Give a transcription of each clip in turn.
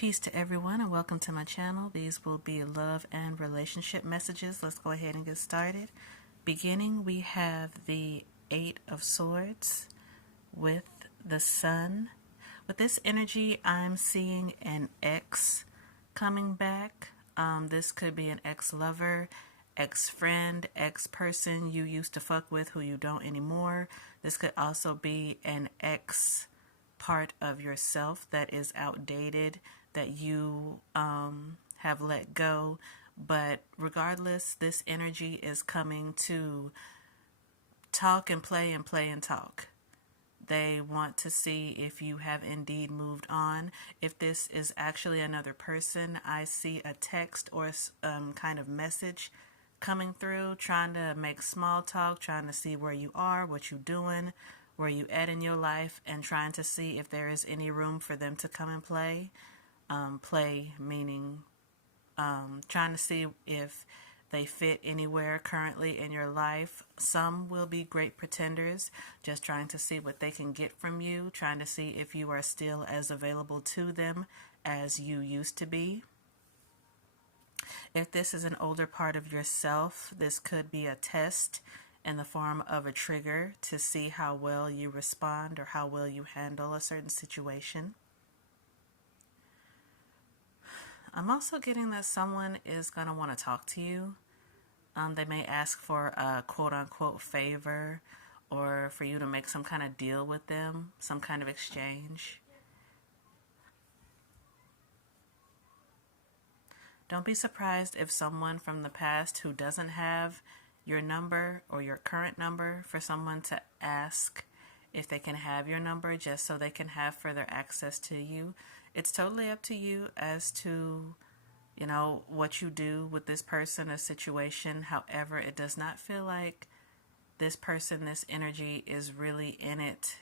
Peace to everyone and welcome to my channel. These will be love and relationship messages. Let's go ahead and get started. Beginning, we have the Eight of Swords with the Sun. With this energy, I'm seeing an ex coming back. This could be an ex-lover, ex-friend, ex-person you used to fuck with who you don't anymore. This could also be an ex part of yourself that is outdated, that you have let go. But regardless, this energy is coming to talk and play and play and talk. They want to see if you have indeed moved on. If this is actually another person, I see a text or kind of message coming through, trying to make small talk, trying to see where you are, what you're doing, where you at in your life, and trying to see if there is any room for them to come and play. Play meaning trying to see if they fit anywhere currently in your life. Some will be great pretenders, just trying to see what they can get from you, trying to see if you are still as available to them as you used to be. If this is an older part of yourself, this could be a test in the form of a trigger to see how well you respond or how well you handle a certain situation. I'm also getting that someone is going to want to talk to you. They may ask for a quote-unquote favor, or for you to make some kind of deal with them, some kind of exchange. Don't be surprised if someone from the past who doesn't have your number or your current number, for someone to ask if they can have your number just so they can have further access to you. It's totally up to you as to, what you do with this person or situation. However, it does not feel like this person, this energy is really in it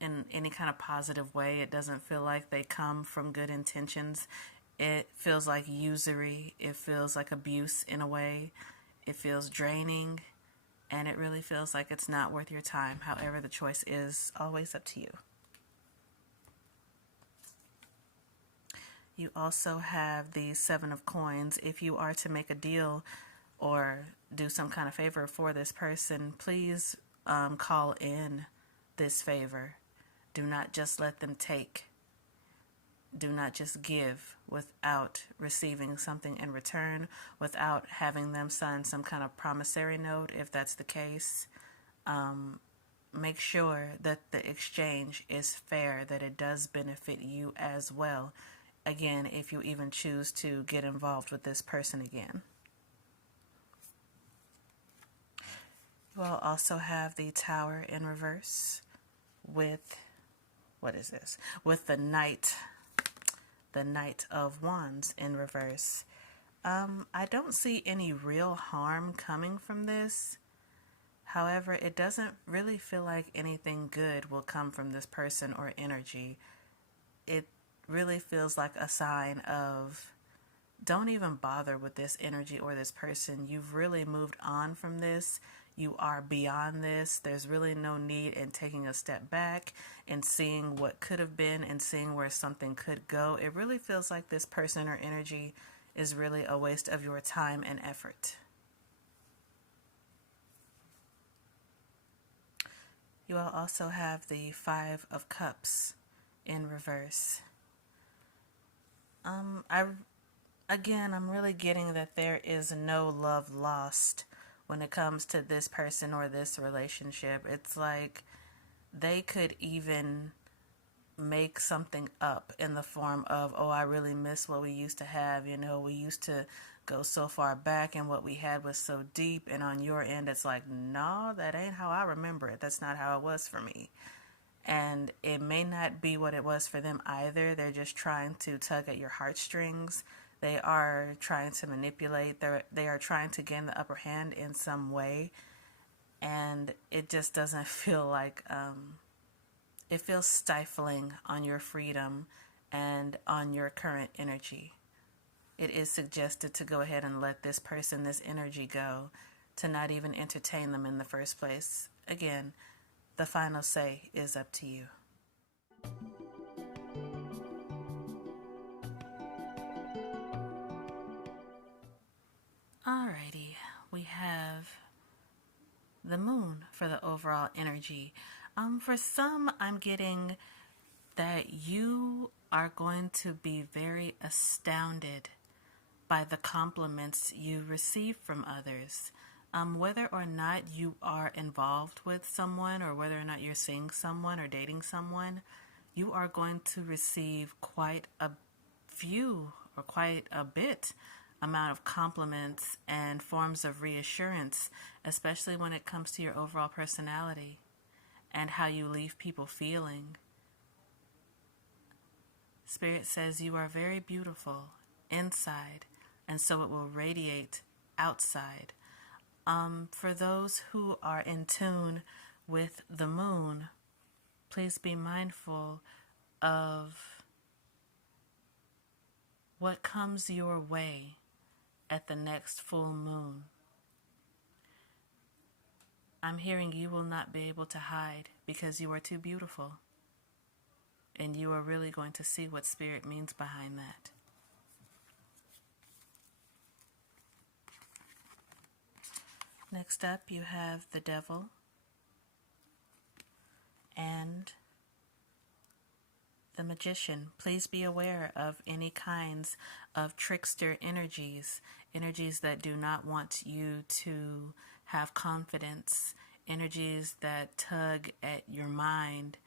in any kind of positive way. It doesn't feel like they come from good intentions. It feels like usury. It feels like abuse in a way. It feels draining. And it really feels like it's not worth your time. However, the choice is always up to you. You also have the Seven of Coins. If you are to make a deal or do some kind of favor for this person, please call in this favor. Do not just let them take. Do not just give without receiving something in return, without having them sign some kind of promissory note. If that's the case, make sure that the exchange is fair, that it does benefit you as well. Again, if you even choose to get involved with this person again. You will also have the Tower in reverse with, what is this? With the Knight of Wands in reverse. I don't see any real harm coming from this. However, it doesn't really feel like anything good will come from this person or energy. It really feels like a sign of, don't even bother with this energy or this person. You've really moved on from this. You are beyond this. There's really no need in taking a step back and seeing what could have been and seeing where something could go. It really feels like this person or energy is really a waste of your time and effort. You will also have the Five of Cups in reverse. I'm really getting that there is no love lost when it comes to this person or this relationship. It's like they could even make something up in the form of, oh, I really miss what we used to have. We used to go so far back and what we had was so deep. And on your end, it's like, no, that ain't how I remember it. That's not how it was for me. And it may not be what it was for them either. They're just trying to tug at your heartstrings. They are trying to manipulate. They are trying to gain the upper hand in some way. And it just doesn't feel like, it feels stifling on your freedom and on your current energy. It is suggested to go ahead and let this person, this energy go, to not even entertain them in the first place. Again, the final say is up to you. the moon for the overall energy. For some, I'm getting that you are going to be very astounded by the compliments you receive from others. Whether or not you are involved with someone, or whether or not you're seeing someone or dating someone, you are going to receive quite a few or quite a bit amount of compliments and forms of reassurance, especially when it comes to your overall personality and how you leave people feeling. Spirit says you are very beautiful inside, and so it will radiate outside. For those who are in tune with the moon, please be mindful of what comes your way at the next full moon. I'm hearing you will not be able to hide because you are too beautiful. And you are really going to see what Spirit means behind that. Next up, you have the Devil and the Magician. Please be aware of any kinds of trickster energies, energies that do not want you to have confidence, energies that tug at your mind,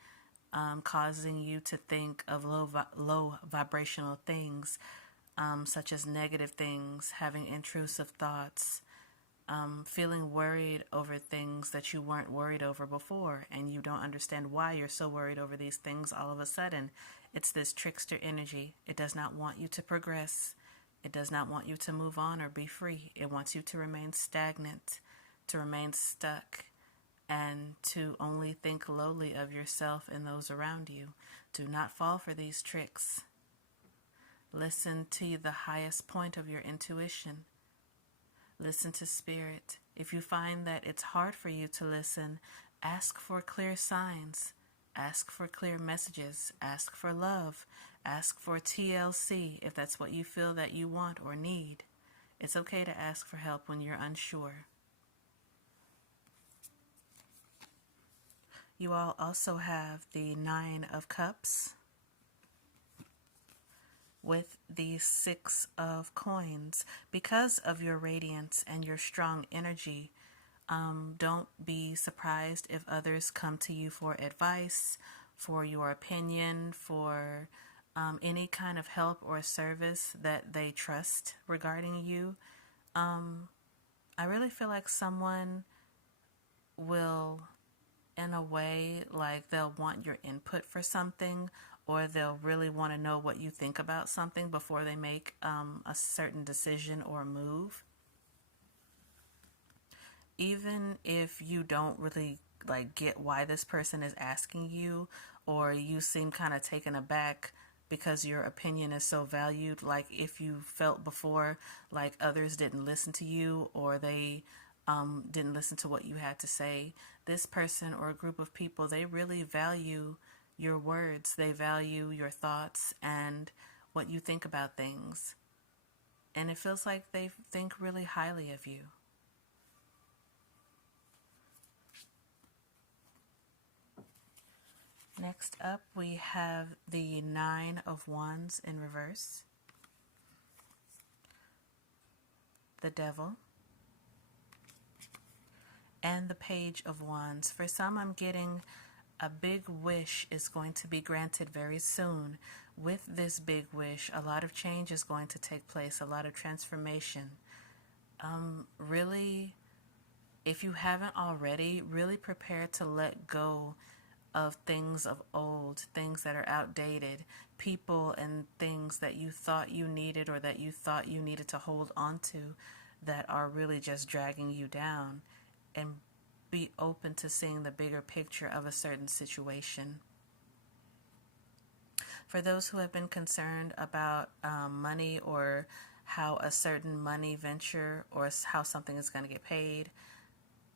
causing you to think of low vibrational things, such as negative things, having intrusive thoughts, feeling worried over things that you weren't worried over before, and you don't understand why you're so worried over these things all of a sudden. It's this trickster energy. It does not want you to progress. It does not want you to move on or be free. It wants you to remain stagnant, to remain stuck, and to only think lowly of yourself and those around you. Do not fall for these tricks. Listen to the highest point of your intuition. Listen to Spirit. If you find that it's hard for you to listen, ask for clear signs. Ask for clear messages. Ask for love. Ask for TLC if that's what you feel that you want or need. It's okay to ask for help when you're unsure. You all also have the Nine of Cups with the Six of Coins. Because of your radiance and your strong energy, don't be surprised if others come to you for advice, for your opinion, for any kind of help or service that they trust regarding you. I really feel like someone will, in a way, like they'll want your input for something, or they'll really want to know what you think about something before they make a certain decision or move. Even if you don't really get why this person is asking you, or you seem kind of taken aback because your opinion is so valued, like if you felt before like others didn't listen to you, or they didn't listen to what you had to say, this person or a group of people, they really value your words. They value your thoughts and what you think about things. And it feels like they think really highly of you. Next up, we have the Nine of Wands in reverse, the Devil, and the Page of Wands. For some, I'm getting a big wish is going to be granted very soon. With this big wish, a lot of change is going to take place, a lot of transformation. Really, if you haven't already, really prepare to let go of things of old, things that are outdated, people and things that you thought you needed or that you thought you needed to hold on to that are really just dragging you down, and be open to seeing the bigger picture of a certain situation. For those who have been concerned about money, or how a certain money venture or how something is going to get paid,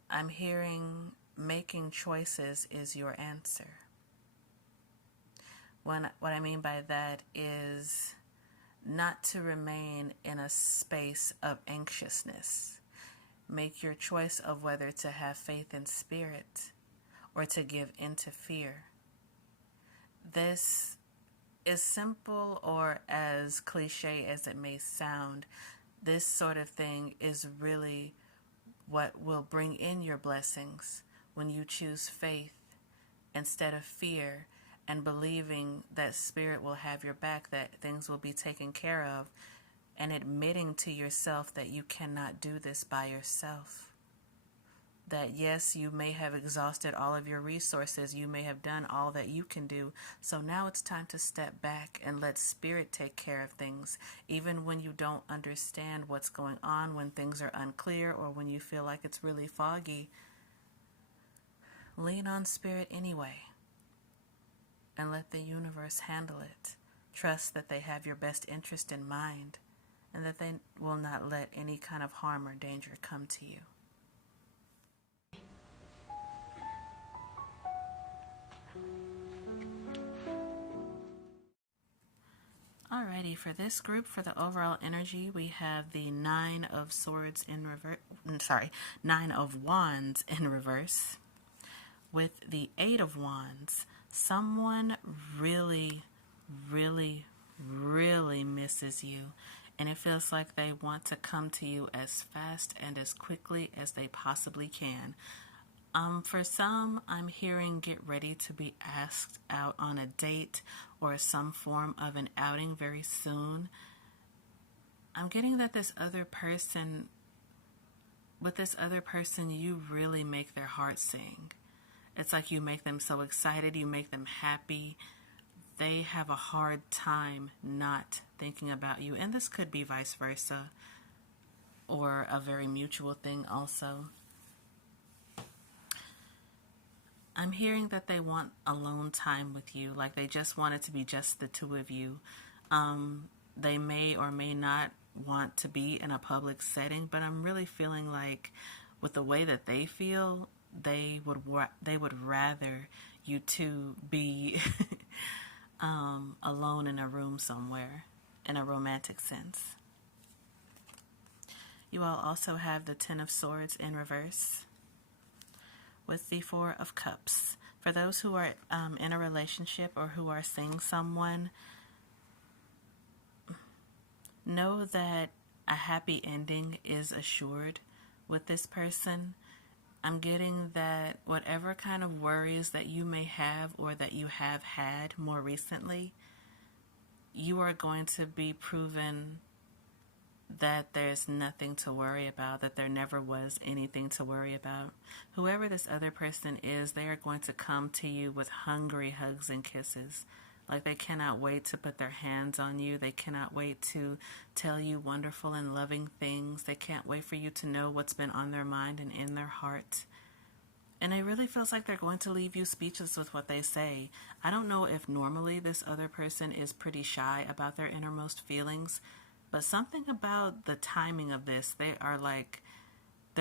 I'm hearing making choices is your answer. What I mean by that is not to remain in a space of anxiousness. make your choice of whether to have faith in spirit or to give into fear. This is simple, or as cliche as it may sound, this sort of thing is really what will bring in your blessings when you choose faith instead of fear, and believing that spirit will have your back, that things will be taken care of, and admitting to yourself that you cannot do this by yourself. That yes, you may have exhausted all of your resources, you may have done all that you can do, so now it's time to step back and let spirit take care of things, even when you don't understand what's going on, when things are unclear, or when you feel like it's really foggy. Lean on spirit anyway, and let the universe handle it. Trust that they have your best interest in mind, and that they will not let any kind of harm or danger come to you. Alrighty, for this group, for the overall energy, we have the Nine of Swords in reverse. Nine of Wands in reverse. With the Eight of Wands, someone really, really, really misses you, and it feels like they want to come to you as fast and as quickly as they possibly can. For some, I'm hearing get ready to be asked out on a date or some form of an outing very soon. I'm getting that with this other person, you really make their heart sing. It's like you make them so excited, you make them happy. They have a hard time not thinking about you. And this could be vice versa, or a very mutual thing also. I'm hearing that they want alone time with you, like they just want it to be just the two of you. They may or may not want to be in a public setting, but I'm really feeling like with the way that they feel, they would rather you two be alone in a room somewhere in a romantic sense. You all also have the Ten of Swords in reverse with the Four of Cups. For those who are in a relationship or who are seeing someone, know that a happy ending is assured with this person. I'm getting that whatever kind of worries that you may have or that you have had more recently, you are going to be proven that there's nothing to worry about, that there never was anything to worry about. Whoever this other person is, they are going to come to you with hungry hugs and kisses. Like they cannot wait to put their hands on you. They cannot wait to tell you wonderful and loving things. They can't wait for you to know what's been on their mind and in their heart. And it really feels like they're going to leave you speechless with what they say. I don't know if normally this other person is pretty shy about their innermost feelings, but something about the timing of this, they're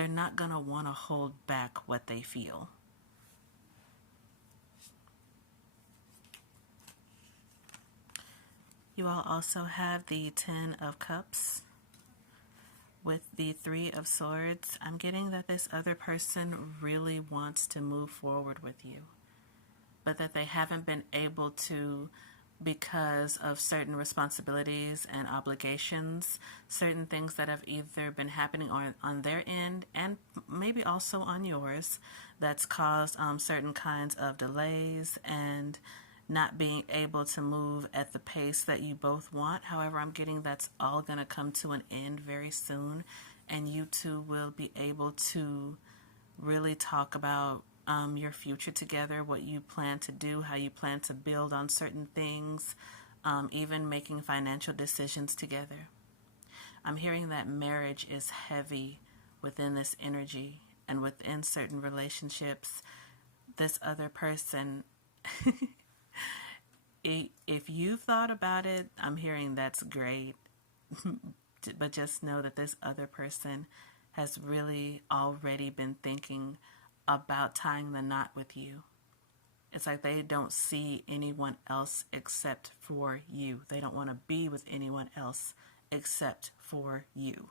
not going to want to hold back what they feel. You all also have the Ten of Cups with the Three of Swords. I'm getting that this other person really wants to move forward with you, but that they haven't been able to because of certain responsibilities and obligations, certain things that have either been happening on their end and maybe also on yours, that's caused certain kinds of delays and not being able to move at the pace that you both want. However, I'm getting that's all going to come to an end very soon, and you two will be able to really talk about your future together, what you plan to do, how you plan to build on certain things, even making financial decisions together. I'm hearing that marriage is heavy within this energy, and within certain relationships, this other person, if you thought about it, I'm hearing that's great, but just know that this other person has really already been thinking about tying the knot with you. It's like they don't see anyone else except for you. They don't want to be with anyone else except for you.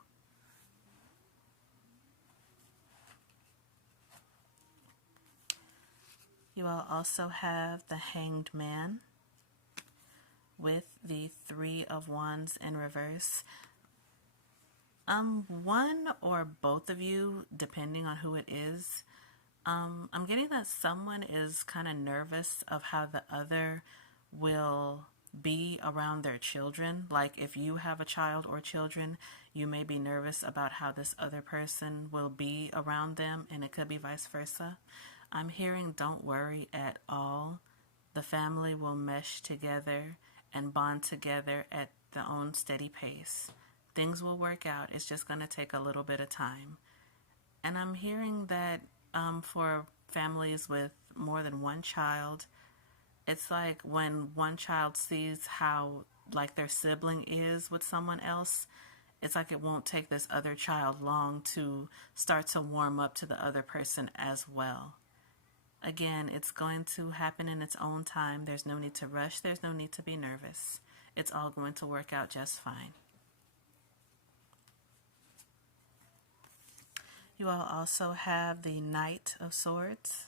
You all also have the Hanged Man with the Three of Wands in reverse. One or both of you, depending on who it is, I'm getting that someone is kind of nervous of how the other will be around their children. Like if you have a child or children, you may be nervous about how this other person will be around them, and it could be vice versa. I'm hearing don't worry at all. The family will mesh together and bond together at their own steady pace. Things will work out. It's just going to take a little bit of time. And I'm hearing that for families with more than one child, it's like when one child sees how like their sibling is with someone else, it's like it won't take this other child long to start to warm up to the other person as well. Again, it's going to happen in its own time. There's no need to rush. There's no need to be nervous. It's all going to work out just fine. You all also have the Knight of Swords,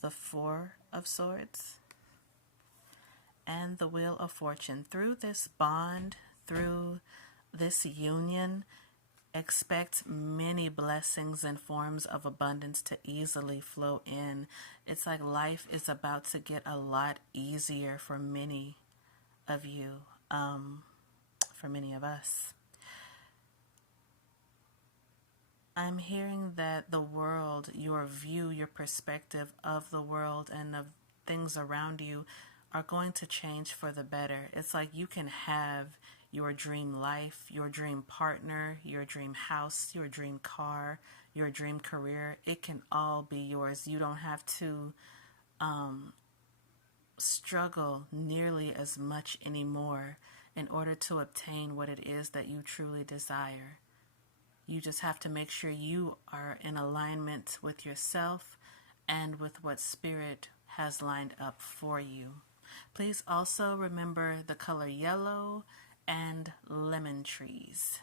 the Four of Swords, and the Wheel of Fortune. Through this bond, through this union, expect many blessings and forms of abundance to easily flow in. It's like life is about to get a lot easier for many of you, for many of us. I'm hearing that the world, your view, your perspective of the world and of things around you are going to change for the better. It's like you can have your dream life, your dream partner, your dream house, your dream car, your dream career. It can all be yours. You don't have to struggle nearly as much anymore in order to obtain what it is that you truly desire. You just have to make sure you are in alignment with yourself and with what Spirit has lined up for you. Please also remember the color yellow and lemon trees.